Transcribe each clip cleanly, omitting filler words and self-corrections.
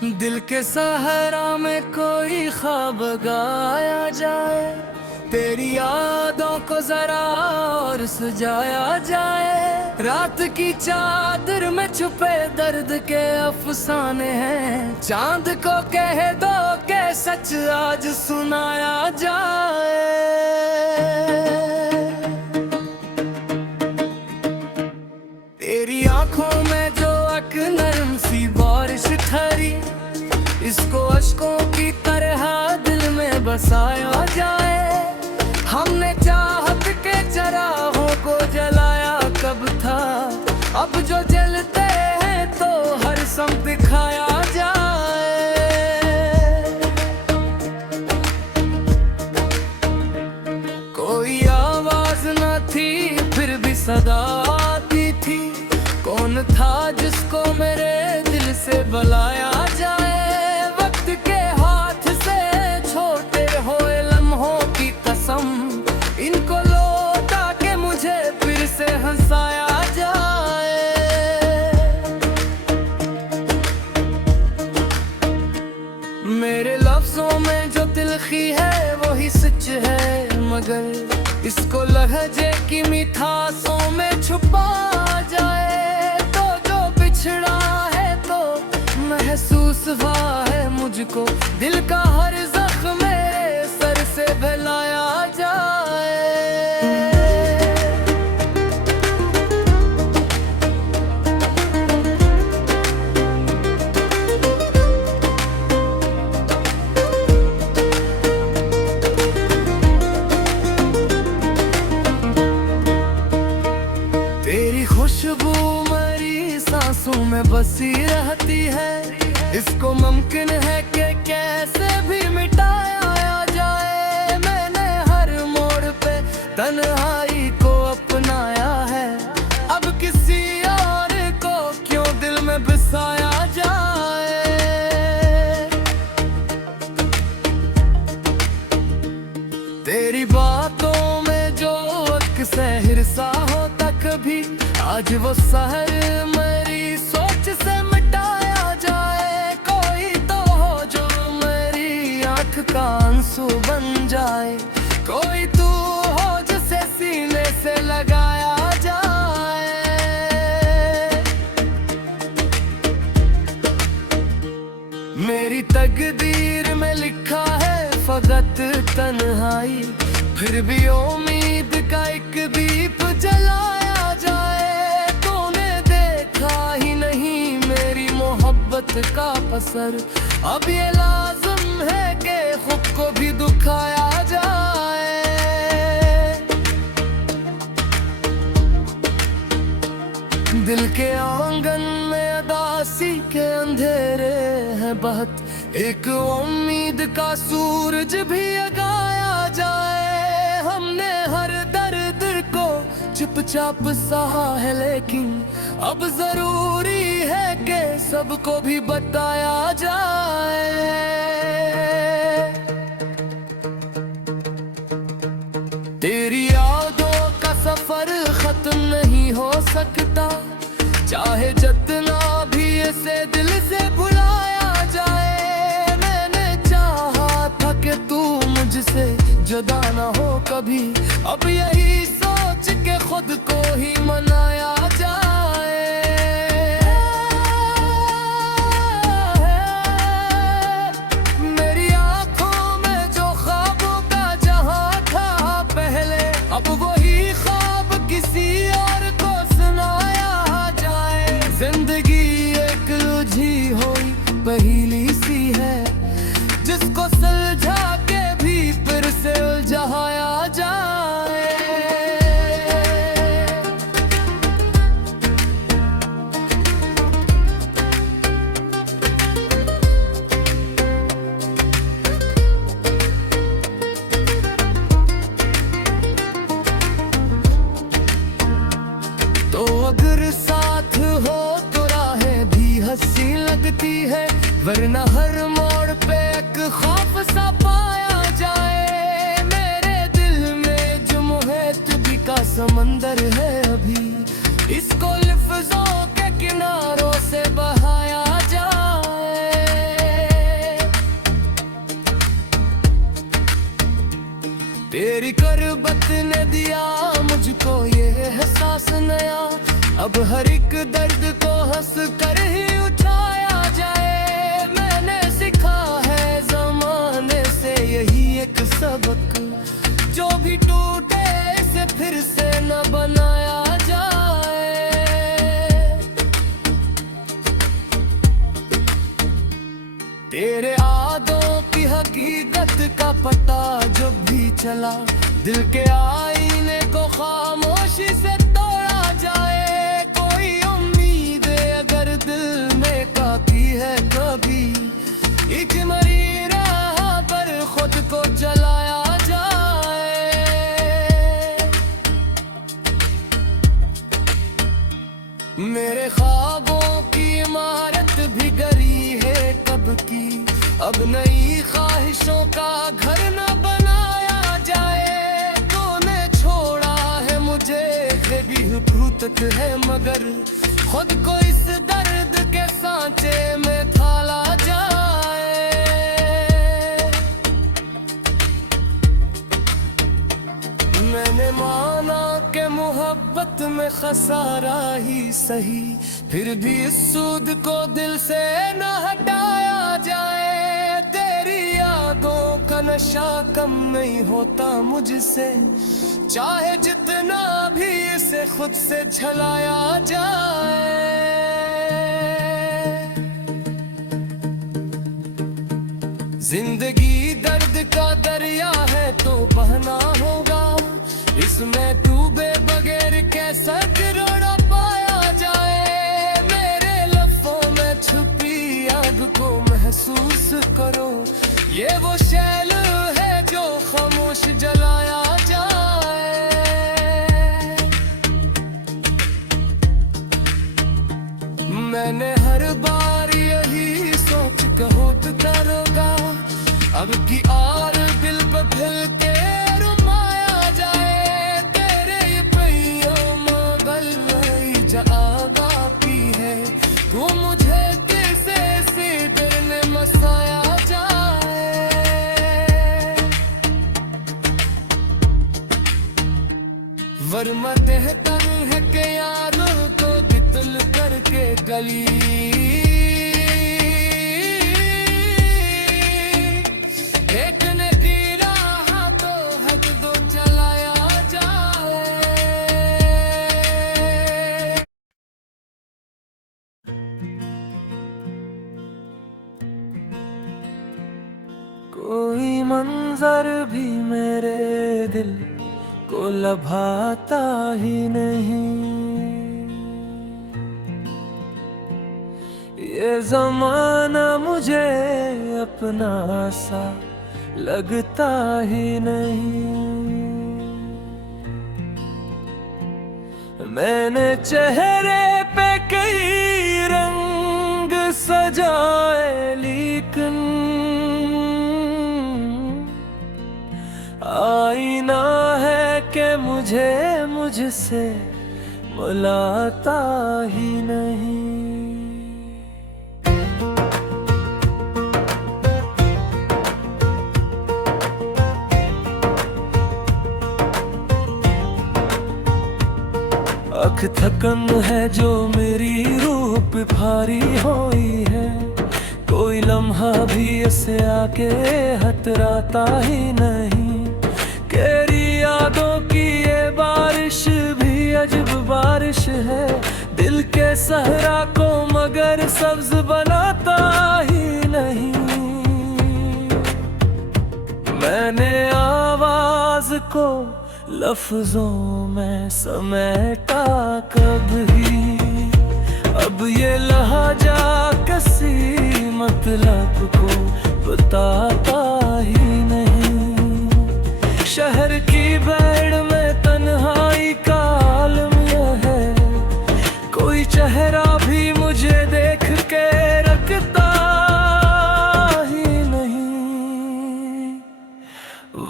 दिल के सहारा में कोई ख्वाब गाया जाए, तेरी यादों को जरा और सजाया जाए। रात की चादर में छुपे दर्द के अफसाने हैं, चांद को कह दो के सच आज सुनाया जाए। तेरी आंखों में जो एक नरम सी बारिश ठहरी, इसको अश्कों की तरह दिल में बसाया जाए। हमने चाहत के चरागों को जलाया कब था, अब जो जलते हैं तो हर सम दिखाया जाए। कोई आवाज न थी फिर भी सदा आती थी, कौन था जिसको मेरे दिल से बुलाया जाए। वक्त के हाथ से छोटे हुए लम्हों की कसम, इनको लौटा के मुझे फिर से हंसाया जाए। मेरे लफ्जों में जो तिलखी है वही सच है, मगर इसको लहजे की मिठासों में छुपा जाए तो जो बिछड़ा है तो महसूस हुआ है मुझको, दिल का हर जख्म मेरे सर से फैलाया जाए। तेरी खुशबू मेरी सांसों में बसी रहती है, इसको मुमकिन है कि कैसे भी मिटाया जाए। मैंने हर मोड़ पे तन्हाई को अपनाया है, अब किसी और को क्यों दिल में बसाया जाए। तेरी बातों में जो एक सहर सा होता कभी, आज वो सहर मेरी सोच से मिटाया जाए। कोई तो हो जो मेरी आंख का आंसू बन जाए, कोई तू हो जिसे सीने से लगाया जाए। मेरी तकदीर में लिखा है फकत तन्हाई, फिर भी उम्मीद का एक दीप जलाया जाए। तूने देखा ही नहीं मेरी मोहब्बत का पसर, अब ये लाज़िम है कि खुद को भी दुखाया जाए। दिल के आंगन में अदासी के अंधेरे हैं बहुत, एक उम्मीद का सूरज भी जगाया जाए। हमने हर दर्द को चुपचाप सहा है, लेकिन अब जरूरी है कि सबको भी बताया जाए। तेरी यादों का सफर खत्म नहीं हो सकता, चाहे जितना भी इसे दिल से भुलाया जाए। मैंने चाहा था कि तू मुझसे जुदा ना हो कभी, अब यही सोच के खुद को ही मनाया जाए। मेरी आंखों में जो ख्वाबों का जहां था पहले, अब वही ख्वाब किसी और को सुनाया जाए। जिंदगी एक उलझी हुई पहेली सी है, जिसको सुलझा के भी फिर से उलझाया जाए। तो अगर साथ हो तो राहें भी हंसी लगती है, वरना हर मोड़ पे एक खौफ सा पाया जाए। मेरे दिल में जो मुहैत का समंदर है अभी, इसको लफ्जों के किनारों से बहाया जाए। अब हर एक दर्द को हंस कर ही उठाया जाए। मैंने सीखा है जमाने से यही एक सबक, जो भी टूटे इसे फिर से न बनाया जाए। तेरे आदों की हकीकत का पता जब भी चला, दिल के आईने को खामोशी से तोड़ा जाए। कोई उम्मीद अगर दिल में काती है कभी, एक मरी राह पर खुद को चलाया जाए। मेरे ख्वाबों की इमारत भी गिरी है कब की, अब नई ख्वाहिशों का घर न बनाया जाए। तूने छोड़ा है मुझे बेबी तक है, मगर खुद को इस दर्द के सांचे में थाला जाए। मैंने माना कि मोहब्बत में खसारा ही सही, फिर भी इस सूद को दिल से न हटाया जाए। तेरी यादों का नशा कम नहीं होता मुझसे, चाहे जितना भी इसे खुद से झलाया जाए। जिंदगी दर्द का दरिया है तो बहना होगा, इसमें डूबे बगैर कैसा किरोड़ा पाया जाए। मेरे लफ्ज़ों में छुपी आग को महसूस करो, ये वो शैल है जो खामोश जलाया जाए। मैंने हर बार यही सोच कर होता रोगा, अब की आर दिल पे फिर के रुमाया जाए। तेरे ये पहियों में गल जागा पी है, तू मुझे किसे सीधे ने मसाया जाए। वर्मा बेहतर है कि यार को दिल करके गली, एक ने गिरा तो हद दो चलाया जाए। कोई मंजर भी मेरे दिल को लभाता ही नहीं, ये ज़माना मुझे अपना सा लगता ही नहीं। मैंने चेहरे पे कई रंग सजाए, लेकिन आईना है कि मुझे मुझसे मुलाता ही नहीं। अख थकन है जो मेरी रूह पे भारी हुई है, कोई लम्हा भी ऐसे आके हतराता ही नहीं। तेरी यादों की ये बारिश भी अजब बारिश है, दिल के सहरा को मगर सब्ज बनाता ही नहीं। मैंने आवाज को लफ्जों में समेटा कभी, अब ये लहजा किसी मतलब को बताता ही नहीं। शहर की भीड़ में तन्हाई का आलम यह है, कोई चेहरा भी मुझे देख के रखता ही नहीं।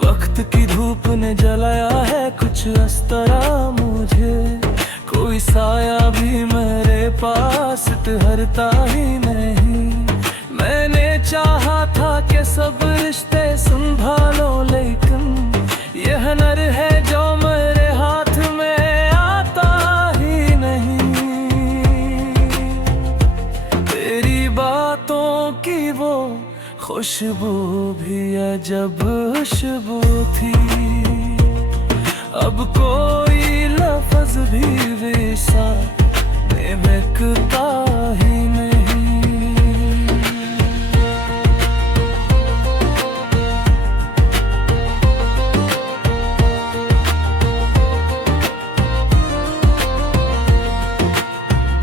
वक्त की धूप ने जलाया है कुछ इस तरह मुझे, कोई साया भी मेरे पास ठहरता ही नहीं। मैंने चाहा था कि सब रिश्ते संभालो, लेकिन यह हुनर है जो मेरे हाथ में आता ही नहीं। खुशबू भी अजब खुशबू थी, अब कोई लफ्ज भी वैसा महकता ही नहीं।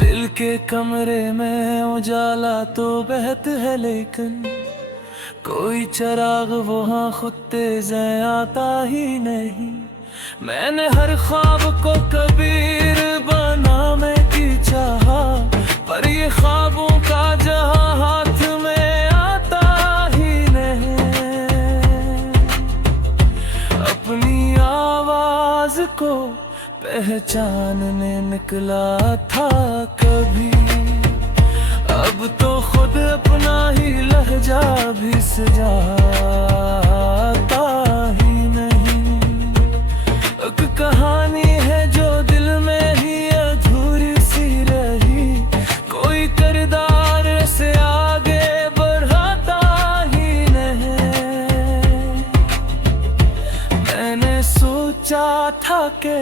दिल के कमरे में उजाला तो बहत है, लेकिन कोई चिराग वहाँ खुद तेज आता ही नहीं। मैंने हर ख्वाब को कबीर बनाने की चाहा, पर ये ख्वाबों का जहां हाथ में आता ही नहीं। अपनी आवाज को पहचानने निकला था कभी, अब तो खुद अपना ही लहजा भी सजाता ही नहीं। एक कहानी है जो दिल में ही अधूरी सी रही, कोई किरदार से आगे बढ़ाता ही नहीं। मैंने सोचा था कि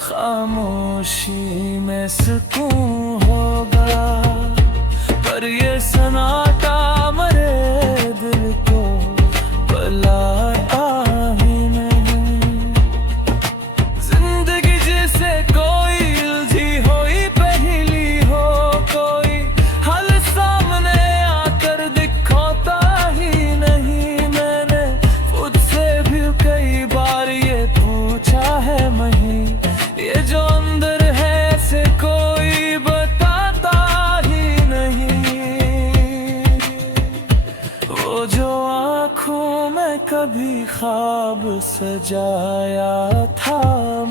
खामोशी में सुकून होगा, पर ये सन्नाटा मरे दिल को बुलाता ही नहीं। जिंदगी जिसे कोई उलझी हुई पहेली हो, कोई हल सामने आकर दिखाता ही नहीं। मैंने खुद से भी कई बार ये पूछा है मही, ये जो अंदर है ऐसे कोई बताता ही नहीं। वो जो आँखों में कभी ख्वाब सजाया था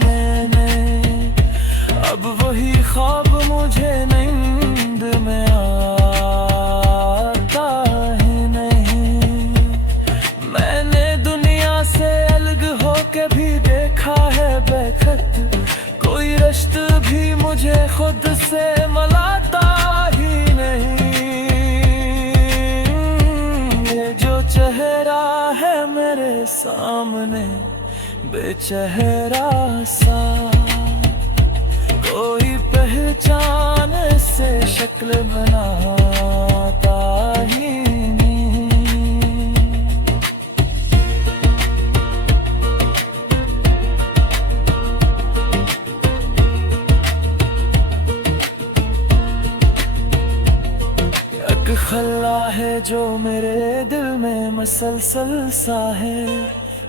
मैंने, अब वही ख्वाब मुझे नींद में आता ही नहीं। मैंने दुनिया से अलग होके भी देखा है बेखत, कोई रश्त भी मुझे खुद से मिलाता ही नहीं। ये जो चेहरा है मेरे सामने बेचेहरा सा, कोई पहचान से शक्ल बनाता ही नहीं। एक खल्ला है जो मेरे दिल में मसलसल सा है,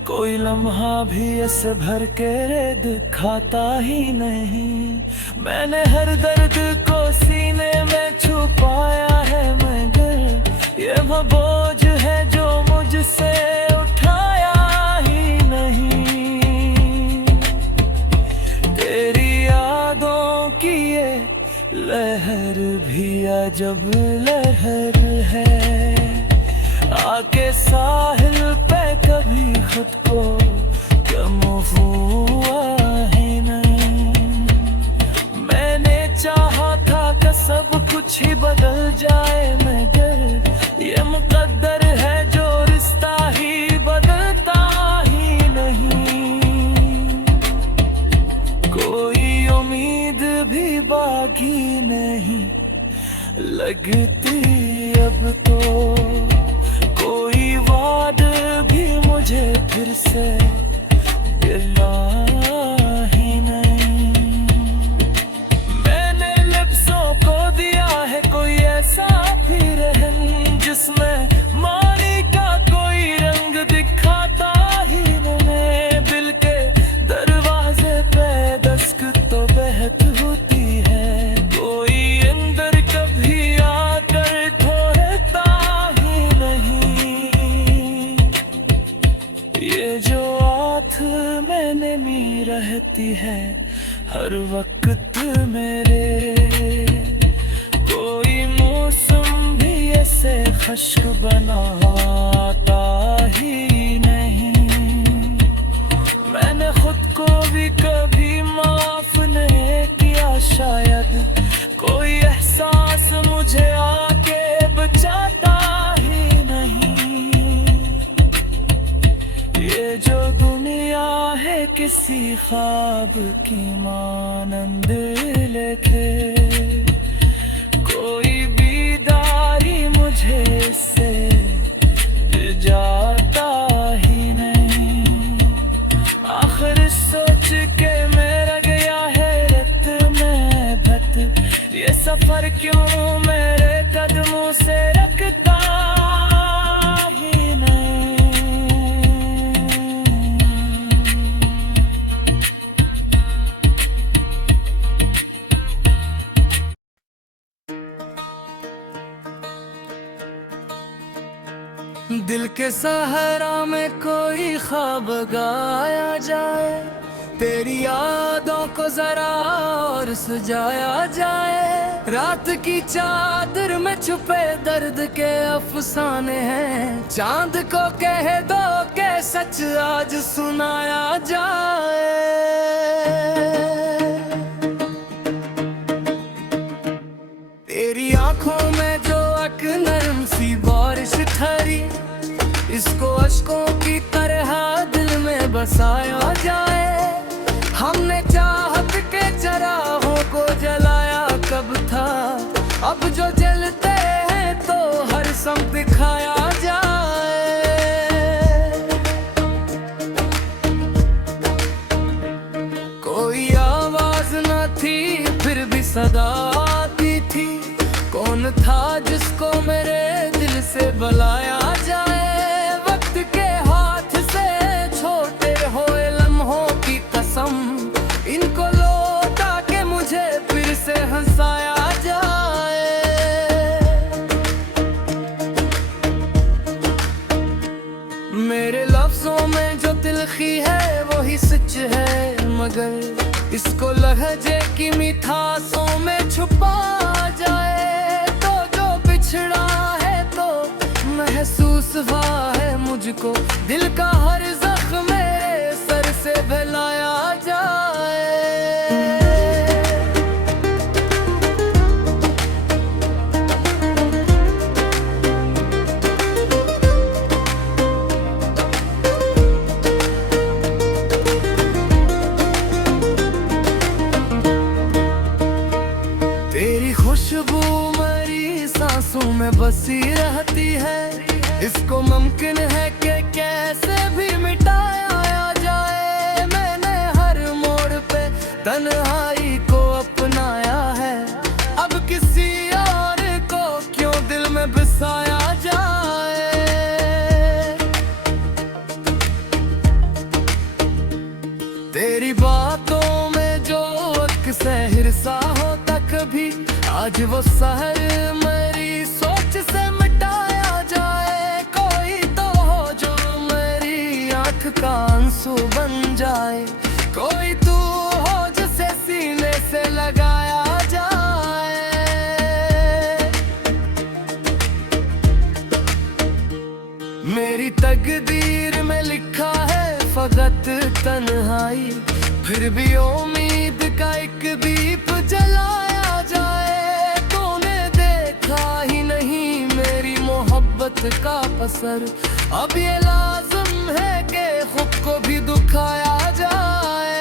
कोई लम्हा भी ऐसे भर के दिखाता ही नहीं। मैंने हर दर्द को सीने में छुपाया है, मगर ये वो बोझ है जो मुझसे उठाया ही नहीं। तेरी यादों की ये लहर भी अजब लहर है, आके साहिल पे कभी खुद को गम हुआ ही नहीं। मैंने चाहा था कि सब कुछ ही बदल जाए, मगर ये मुकद्दर है जो रिश्ता ही बदलता ही नहीं। कोई उम्मीद भी बाकी नहीं लगती अब तो, कोई वाद भी मुझे फिर से गिला ही नहीं। मैंने लफ्ज़ों को दिया है कोई ऐसा भी रहन, जिसमें मानी का कोई रंग दिखाता ही नहीं। दिल के दरवाजे पे दस्तक तो बहक होती है, कोई अंदर कभी आकर ठोरता ही नहीं। ये जो आँख में नमी रहती है हर वक्त मेरे, कोई मौसम भी ऐसे खुश्क बनाता ही नहीं। मैंने खुद को भी कभी माफ नहीं किया, शायद कोई एहसास मुझे आके बचाता ही नहीं। किसी ख्वाब की मानंद लेके कोई बीदारी मुझे से जाता ही नहीं। आखिर सोच के मेरा गया है रत में भत, ये सफर क्यों मेरे कदमों से रखता ही नहीं। दिल के सहारा में कोई ख्वाब गाया जाए, तेरी यादों को जरा और सजाया जाए। रात की चादर में छुपे दर्द के अफसाने हैं, चांद को कह दो के सच आज सुनाया जाए। तेरी आंखों में जो अक नरम सी बारिश ठहरी, इसको अश्कों की तरह दिल में बसाया जाए। हमने चाहत के चरागों को जलाया कब था, अब जो जलते हैं तो हर सम दिखाया जाए। कोई आवाज न थी फिर भी सदा आती थी, कौन था जिसको मेरे दिल से बुलाया जाए। वक्त के हाथ से छोटे हुए लम्हों की कसम, इनको लौटा के मुझे फिर से हंसाया जाए। मेरे लफ्जों में जो तिलखी है वही सच है, मगर इसको लहजे की मिठासों में छुपा जाए तो जो बिछड़ा है तो महसूस हुआ है मुझको, दिल का हर जख्म मेरे सर से बहलाया जाए। तेरी खुशबू मेरी सांसों में बसी रहती है, इसको मुमकिन है कि कैसे भी मिटाया जाए। मैंने हर मोड़ पे तन्हाई को अपनाया है, अब किसी और को क्यों दिल में बसाया जाए। तेरी बातों में जो सहर सा होता कभी, आज वो सहर मेरी सोच से मिटाया जाए। कोई तो हो जो मेरी आंख का आंसू बन जाए, कोई तू हो जिसे सीने से लगाया जाए। मेरी तकदीर में लिखा है फकत तन्हाई, फिर भी उम्मीद का एक दीप जलाया जाए। तूने देखा ही नहीं मेरी मोहब्बत का पसर, अब ये लाज़िम है कि खुद को भी दुखाया जाए।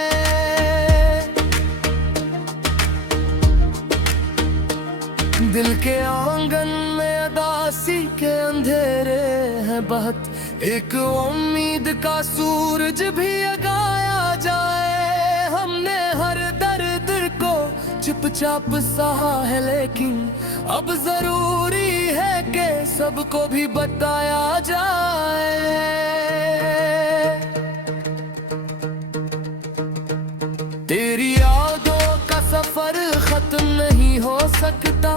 दिल के आंगन में अदासी के अंधेरे हैं बहुत, एक उम्मीद का सूरज भी जगाया जाए। हमने हर दर्द को चुपचाप सहा है, लेकिन अब जरूरी है कि सबको भी बताया जाए। तेरी यादों का सफर खत्म नहीं हो सकता,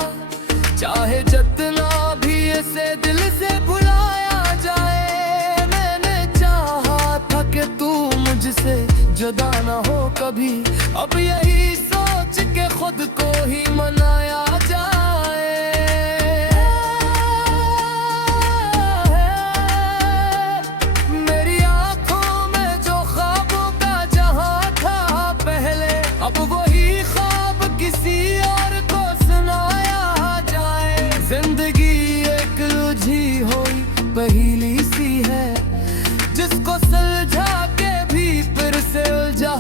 चाहे जितना भी इसे दिल से भुलाया जाए। मैंने चाहा था कि तू मुझसे जुदा ना हो कभी, अब यही सोच के खुद को ही मनाया जाए। मेरी आंखों में जो ख्वाबों का जहां था पहले, अब वही ख्वाब किसी और को सुनाया जाए। जिंदगी एक उलझी हुई पहेली सी है, जिसको सुलझा के भी फिर से उलझा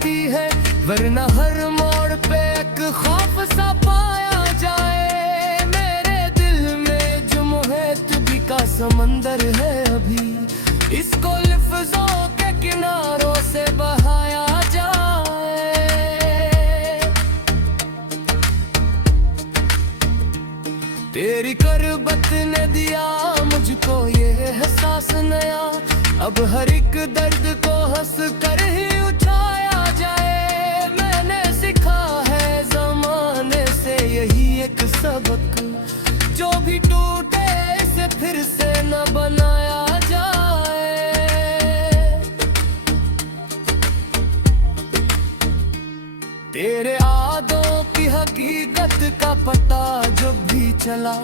आती है, वरना हर मोड़ पे एक खौफ सा पाया जाए। मेरे दिल में जो मुहब्बत का समंदर है अभी, इसको लफ्जों के किनारों से बहाया जाए। तेरी करबत ने दिया मुझको ये एहसास नया, अब हर एक दर्द को हंस कर ही उठाया जाए। मैंने सीखा है जमाने से यही एक सबक, जो भी टूटे इसे फिर से न बनाया जाए। तेरे आदों की हकीकत का पता जब भी चला,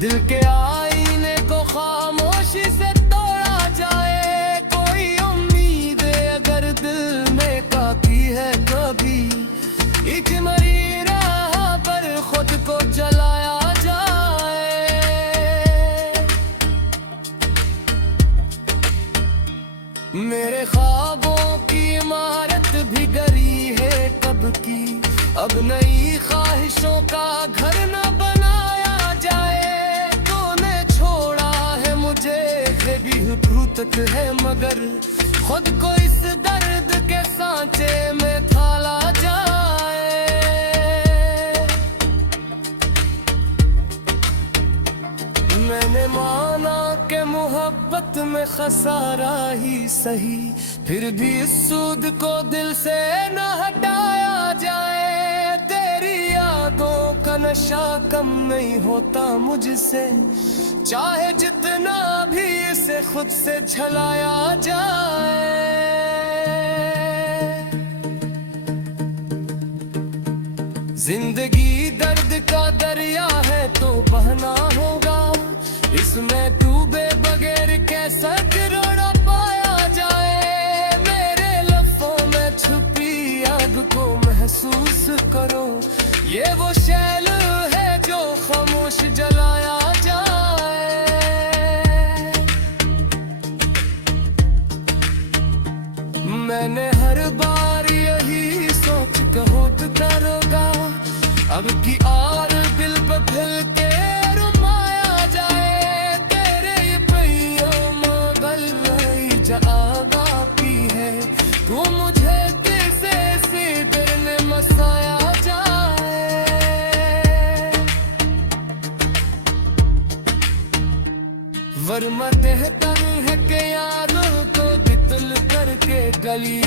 दिल के आईने को खामोशी से तोड़ा जाए। कोई उम्मीद अगर दिल में काफी है कभी, एक मरी राह पर खुद को चलाया जाए। मेरे ख्वाबों की इमारत भी गरी है कब की, अब नई ख्वाहिशों का घर न बनाया जाए। तूने छोड़ा है मुझे ये भी हुकूक है, मगर खुद को इस दर्द के सांचे में थाला जाए। मैंने माना कि मोहब्बत में खसारा ही सही, फिर भी इस सूद को दिल से न हटाया जाए। तेरी यादों का नशा कम नहीं होता मुझसे, चाहे जितना भी इसे खुद से झलाया जाए। जिंदगी दर्द का दरिया है तो बहना होगा, इसमें डूबे बगैर कैसा किरोड़ा पाया जाए। मेरे लफ्जों में छुपी आग को महसूस करो, ये वो शैल है जो खामोश जलाया जाए। मैंने हर बार यही सोच कर होठ करोगा, अब की और दिल बदल के रुमाया जाए। तेरे ये पहियों में गल जागा पी है, तू मुझे किसे सीधे ने मसाया जाए। वर्मा कहता है कि यारों को बितल करके गली